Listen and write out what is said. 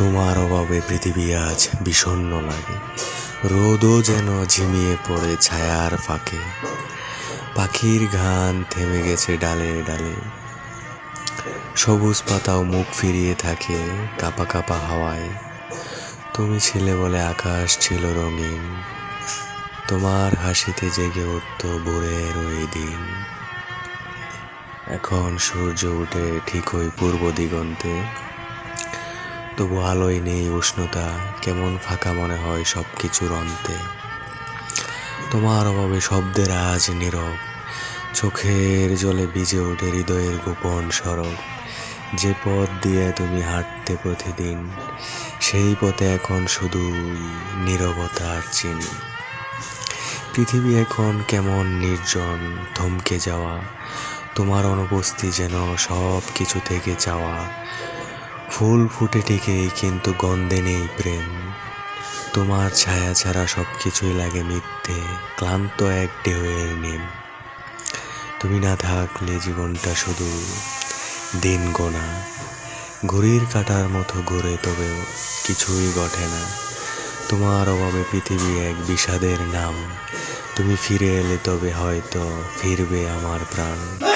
তোমার অভাবে পৃথিবী আজ বিষণ্ন লাগে রোদও যেন ঝিমিয়ে পড়ে ছায়ার ফাঁকে পাখির ঘান থেমে গেছে ডালে ডালে সবুজ পাতাও মুখ ফিরিয়ে থাকে কাপা কাপা হাওয়ায় তুমি ছিলে বলে আকাশ ছিল রঙিন তোমার হাসিতে জেগে উঠত ভোরের ওই দিন এখন সূর্য উঠে ঠিক ওই পূর্ব দিগন্তে তবু আলোয় নেই উষ্ণতা কেমন ফাঁকা মনে হয় সব কিছুর অন্তে তোমার অভাবে শব্দের আজ নীরব চোখের জলে ভিজে ওঠে হৃদয়ের গোপন সড়ক যে পথ দিয়ে তুমি হাঁটতে প্রতিদিন সেই পথে এখন শুধুই নীরবতার চিনি পৃথিবী এখন কেমন নির্জন থমকে যাওয়া তোমার অনুপস্থিতি যেন সব কিছু থেকে চাওয়া ফুল ফুটে টিকে কিন্তু গন্ধে নেই প্রেম তোমার ছায়া ছাড়া সব কিছুই লাগে মিথ্যে ক্লান্ত এক ঢেউয়ের নেম তুমি না থাকলে জীবনটা শুধু দিন গোনা ঘুরির কাটার মতো ঘুরে তবেও কিছুই ঘটে না তোমার অভাবে পৃথিবী এক বিষাদের নাম তুমি ফিরে এলে তবে হয়তো ফিরবে আমার প্রাণ